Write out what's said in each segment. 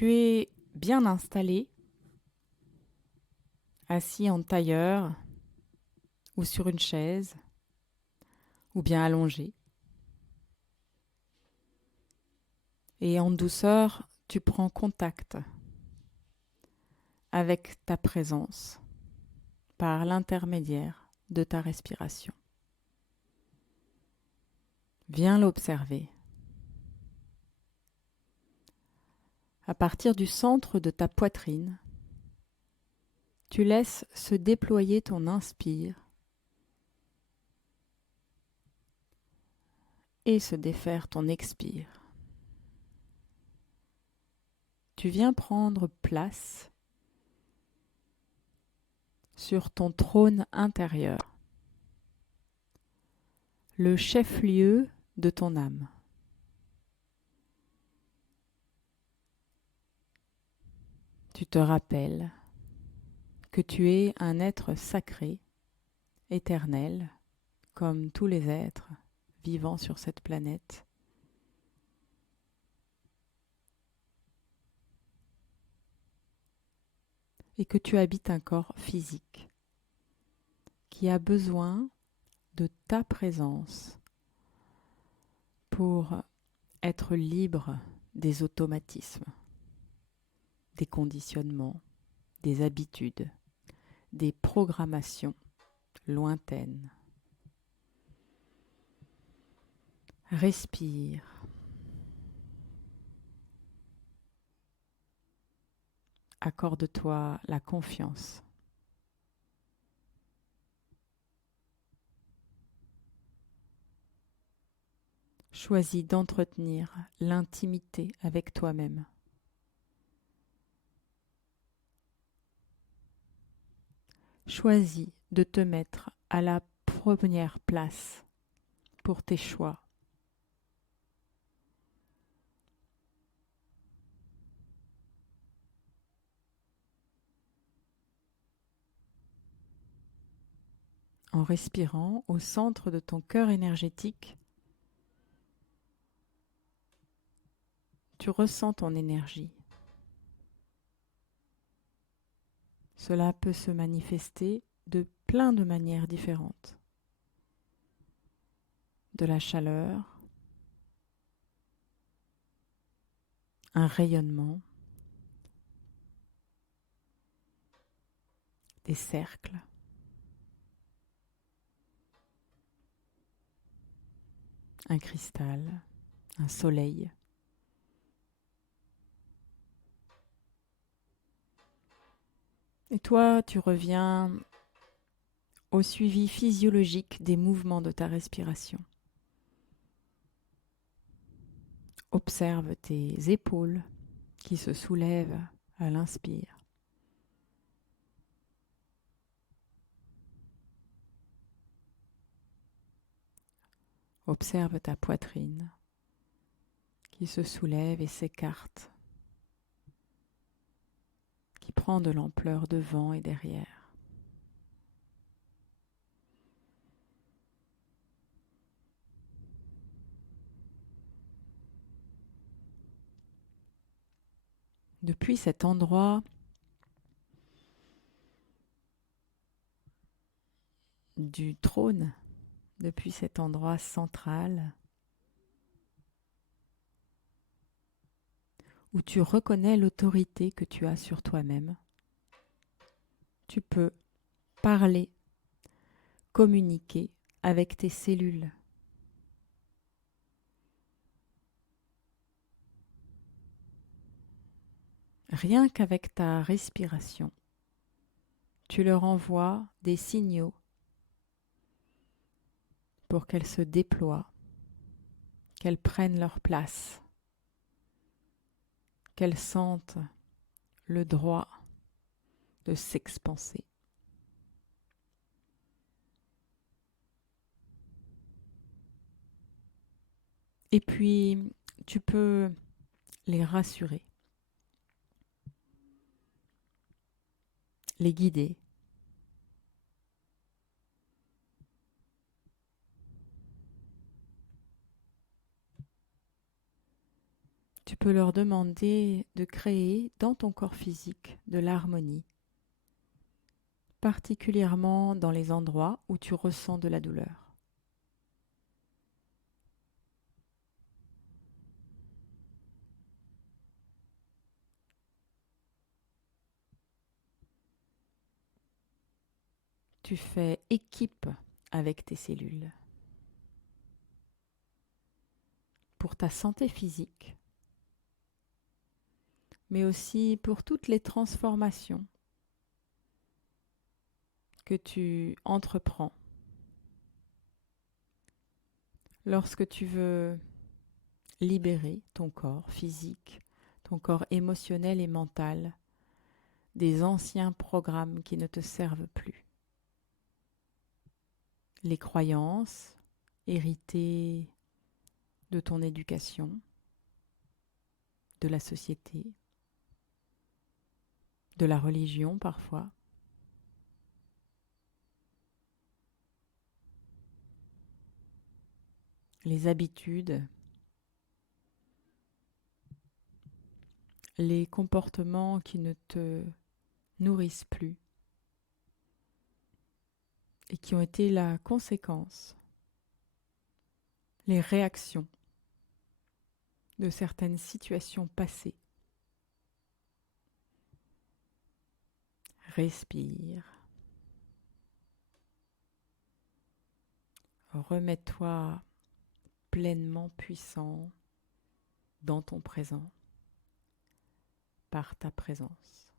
Tu es bien installé, assis en tailleur ou sur une chaise ou bien allongé. Et en douceur, tu prends contact avec ta présence par l'intermédiaire de ta respiration. Viens l'observer. À partir du centre de ta poitrine, tu laisses se déployer ton inspire et se défaire ton expire. Tu viens prendre place sur ton trône intérieur, le chef-lieu de ton âme. Tu te rappelles que tu es un être sacré, éternel, comme tous les êtres vivant sur cette planète. Et que tu habites un corps physique qui a besoin de ta présence pour être libre des automatismes, des conditionnements, des habitudes, des programmations lointaines. Respire. Accorde-toi la confiance. Choisis d'entretenir l'intimité avec toi-même. Choisis de te mettre à la première place pour tes choix. En respirant au centre de ton cœur énergétique, tu ressens ton énergie. Cela peut se manifester de plein de manières différentes. De la chaleur, un rayonnement, des cercles, un cristal, un soleil. Et toi, tu reviens au suivi physiologique des mouvements de ta respiration. Observe tes épaules qui se soulèvent à l'inspire. Observe ta poitrine qui se soulève et s'écarte, qui prend de l'ampleur devant et derrière. Depuis cet endroit du trône, depuis cet endroit central, où tu reconnais l'autorité que tu as sur toi-même, tu peux parler, communiquer avec tes cellules. Rien qu'avec ta respiration, tu leur envoies des signaux pour qu'elles se déploient, qu'elles prennent leur place, qu'elles sentent le droit de s'expanser. Et puis, tu peux les rassurer, les guider. Tu peux leur demander de créer dans ton corps physique de l'harmonie, particulièrement dans les endroits où tu ressens de la douleur. Tu fais équipe avec tes cellules. Pour ta santé physique, mais aussi pour toutes les transformations que tu entreprends. Lorsque tu veux libérer ton corps physique, ton corps émotionnel et mental des anciens programmes qui ne te servent plus. Les croyances héritées de ton éducation, de la société, de la religion parfois. Les habitudes, les comportements qui ne te nourrissent plus et qui ont été la conséquence, les réactions de certaines situations passées. Respire. Remets-toi pleinement puissant dans ton présent par ta présence.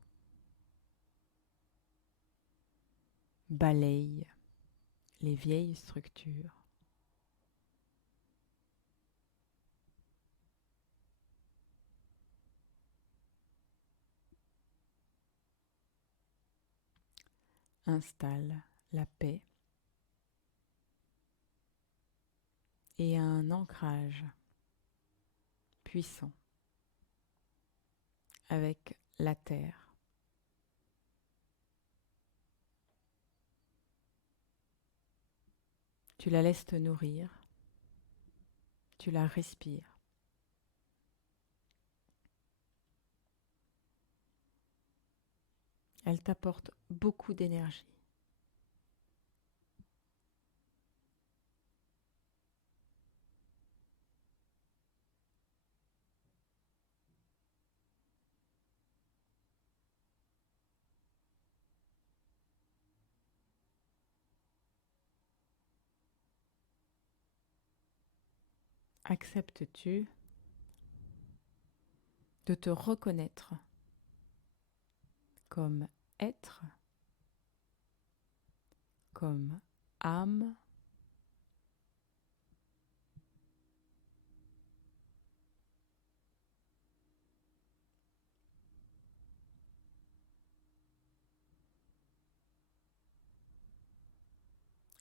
Balaye les vieilles structures. Installe la paix et un ancrage puissant avec la terre. Tu la laisses te nourrir, tu la respires. Elle t'apporte beaucoup d'énergie. Acceptes-tu de te reconnaître comme être, comme âme,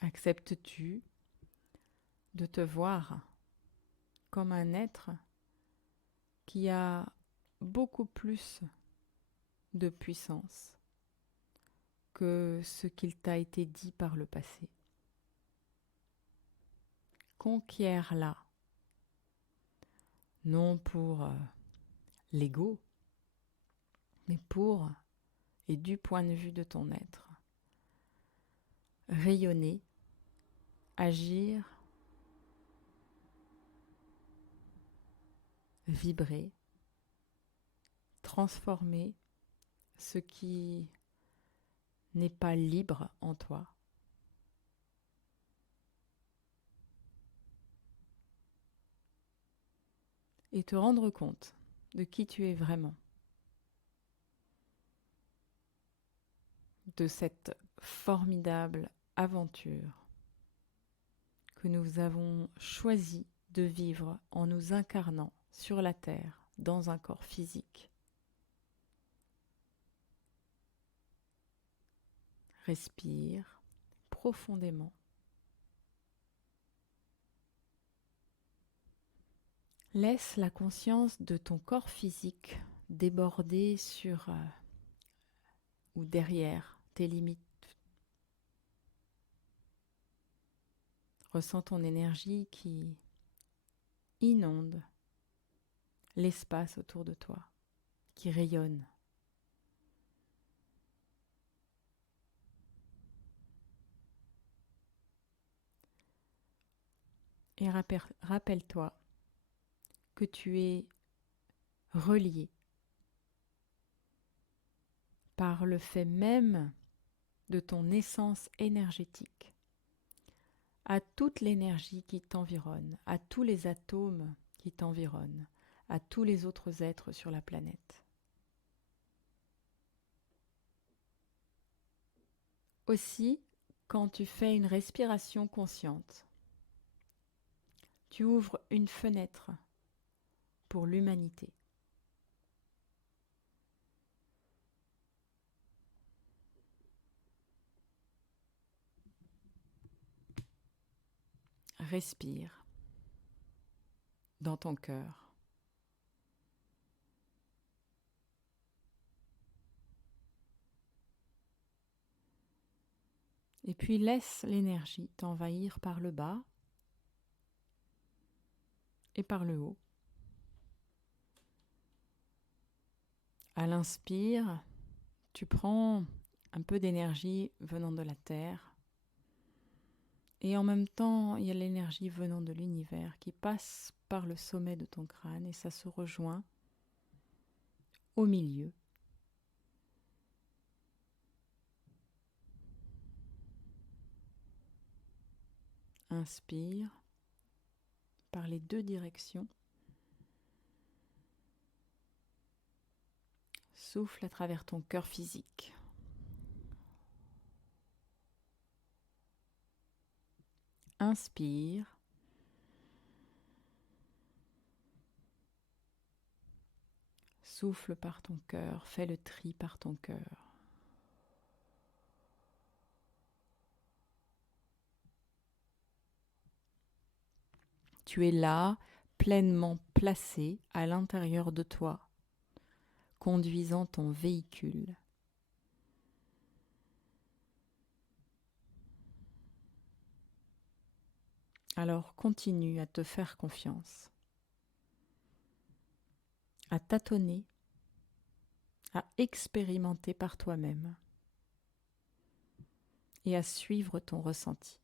acceptes-tu de te voir comme un être qui a beaucoup plus de puissance que ce qu'il t'a été dit par le passé. Conquiers-la, non pour l'ego, mais pour et du point de vue de ton être. Rayonner, agir, vibrer, transformer ce qui n'est pas libre en toi. Et te rendre compte de qui tu es vraiment. De cette formidable aventure que nous avons choisi de vivre en nous incarnant sur la Terre dans un corps physique. Respire profondément. Laisse la conscience de ton corps physique déborder sur ou derrière tes limites. Ressens ton énergie qui inonde l'espace autour de toi qui rayonne. Et rappelle-toi que tu es relié par le fait même de ton essence énergétique à toute l'énergie qui t'environne, à tous les atomes qui t'environnent, à tous les autres êtres sur la planète. Aussi, quand tu fais une respiration consciente, tu ouvres une fenêtre pour l'humanité. Respire dans ton cœur. Et puis laisse l'énergie t'envahir par le bas et par le haut. À l'inspire, tu prends un peu d'énergie venant de la terre et en même temps, il y a l'énergie venant de l'univers qui passe par le sommet de ton crâne et ça se rejoint au milieu. Inspire par les deux directions. Souffle à travers ton cœur physique. Inspire. Souffle par ton cœur, fais le tri par ton cœur. Tu es là, pleinement placé à l'intérieur de toi, conduisant ton véhicule. Alors continue à te faire confiance, à tâtonner, à expérimenter par toi-même et à suivre ton ressenti.